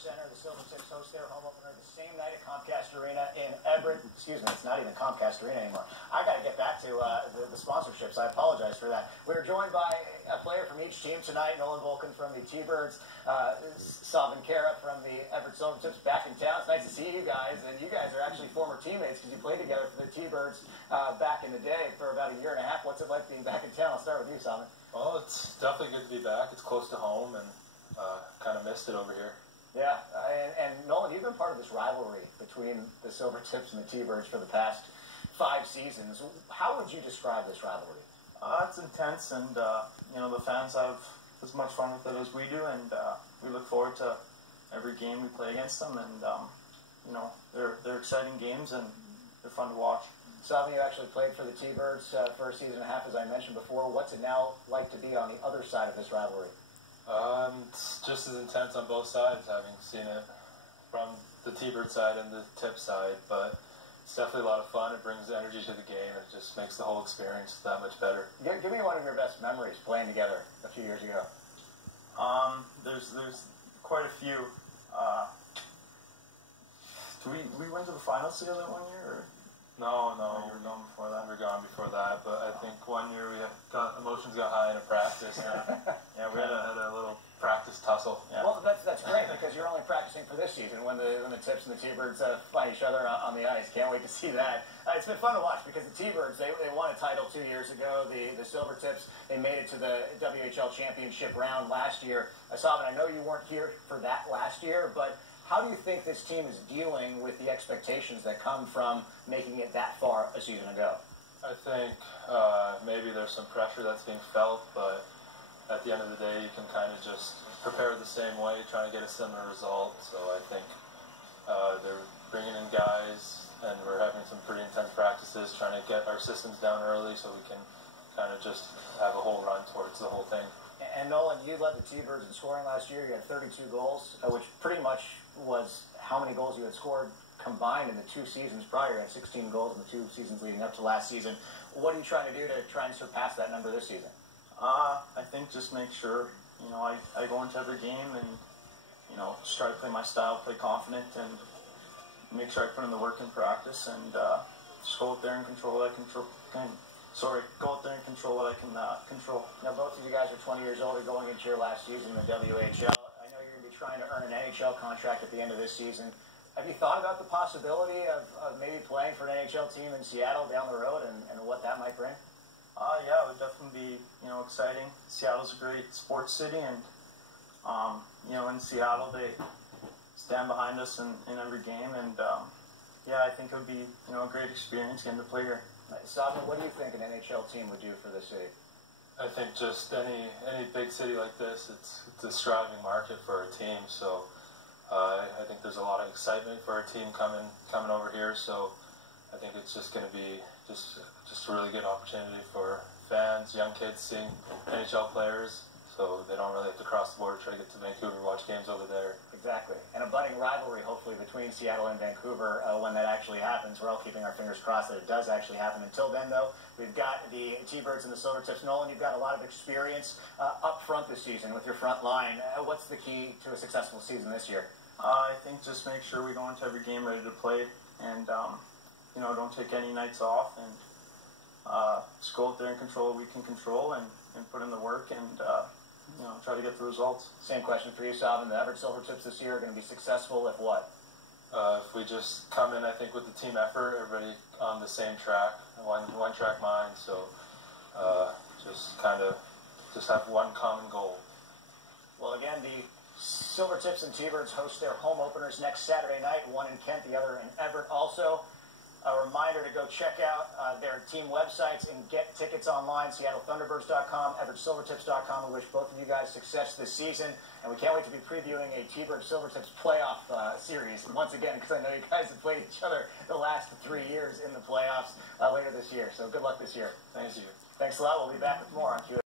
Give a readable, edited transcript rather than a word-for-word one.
Center. The Silvertips host their home opener the same night at Comcast Arena in Everett. Excuse me, it's not even Comcast Arena anymore. I got to get back to the sponsorships. I apologize for that. We're joined by a player from each team tonight. Nolan from the T-Birds, Salvin Kara from the Everett Silvertips back in town. It's nice to see you guys, and you guys are actually former teammates because you played together for the T-Birds back in the day for about a year and a half. What's it like being back in town? I'll start with you, Salvin. Well, it's definitely good to be back. It's close to home, and kind of missed it over here. Yeah, and Nolan, you've been part of this rivalry between the Silvertips and the T-Birds for the past 5 seasons. How would you describe this rivalry? It's intense, and the fans have as much fun with it as we do, and we look forward to every game we play against them. And they're exciting games, and they're fun to watch. Salvin, you actually played for the T-Birds for a season and a half, as I mentioned before. What's it now like to be on the other side of this rivalry? It's just as intense on both sides, having seen it from the T-Bird side and the Tip side, but it's definitely a lot of fun. It brings energy to the game. It just makes the whole experience that much better. Give me one of your best memories playing together a few years ago. There's quite a few. We went to the finals together one year? Or? No, you were gone before that. We were gone before that, but I think one year emotions got high in a practice. Yeah, we had a little practice tussle. Yeah. Well, that's great because you're only practicing for this season when the Tips and the T-Birds fight each other on the ice. Can't wait to see that. It's been fun to watch because the T-Birds, they won a title 2 years ago. The Silvertips, they made it to the WHL championship round last year. Salvin, I know you weren't here for that last year, but how do you think this team is dealing with the expectations that come from making it that far a season ago? I think maybe there's some pressure that's being felt, but at the end of the day, you can kind of just prepare the same way, trying to get a similar result. So I think they're bringing in guys, and we're having some pretty intense practices, trying to get our systems down early so we can kind of just have a whole run towards the whole thing. And Nolan, you led the T-Birds in scoring last year. You had 32 goals, which pretty much was how many goals you had scored combined in the 2 seasons prior. You had 16 goals in the 2 seasons leading up to last season. What are you trying to do to try and surpass that number this season? I think just make sure, I go into every game and, just try to play my style, play confident, and make sure I put in the work in practice, and just go out there and control what I control. Go out there and control what I can control. Now, both of you guys are 20 years old. You're going into your last season in the WHL. I know you're going to be trying to earn an NHL contract at the end of this season. Have you thought about the possibility of maybe playing for an NHL team in Seattle down the road and what that might bring? Yeah, it would definitely be, exciting. Seattle's a great sports city, and, in Seattle, they stand behind us in every game, and, yeah, I think it would be, a great experience getting to play here. Salvin, what do you think an NHL team would do for the city? I think just any big city like this, it's a striving market for our team. So I think there's a lot of excitement for our team coming over here. So I think it's just going to be just a really good opportunity for fans, young kids seeing NHL players, so they don't really have to cross the border to try to get to Vancouver and watch games over there. Exactly. And a budding rivalry, hopefully, between Seattle and Vancouver when that actually happens. We're all keeping our fingers crossed that it does actually happen. Until then, though, we've got the T-Birds and the Silvertips. Nolan, you've got a lot of experience up front this season with your front line. What's the key to a successful season this year? I think just make sure we go into every game ready to play, and don't take any nights off, and just go out there and control what we can control, and put in the work, and try to get the results. Same question for you, Salvin. The Everett Silvertips this year are going to be successful if what? If we just come in, I think, with the team effort, everybody on the same track, one track mind. So just have one common goal. Well, again, the Silvertips and T-Birds host their home openers next Saturday night, one in Kent, the other in Everett. Also, a reminder to go check out their team websites and get tickets online, SeattleThunderbirds.com, EverettSilvertips.com. We wish both of you guys success this season, and we can't wait to be previewing a T-Bird Silvertips playoff series once again, because I know you guys have played each other the last 3 years in the playoffs later this year. So good luck this year. Thanks, you. Thanks a lot. We'll be back with more on Q.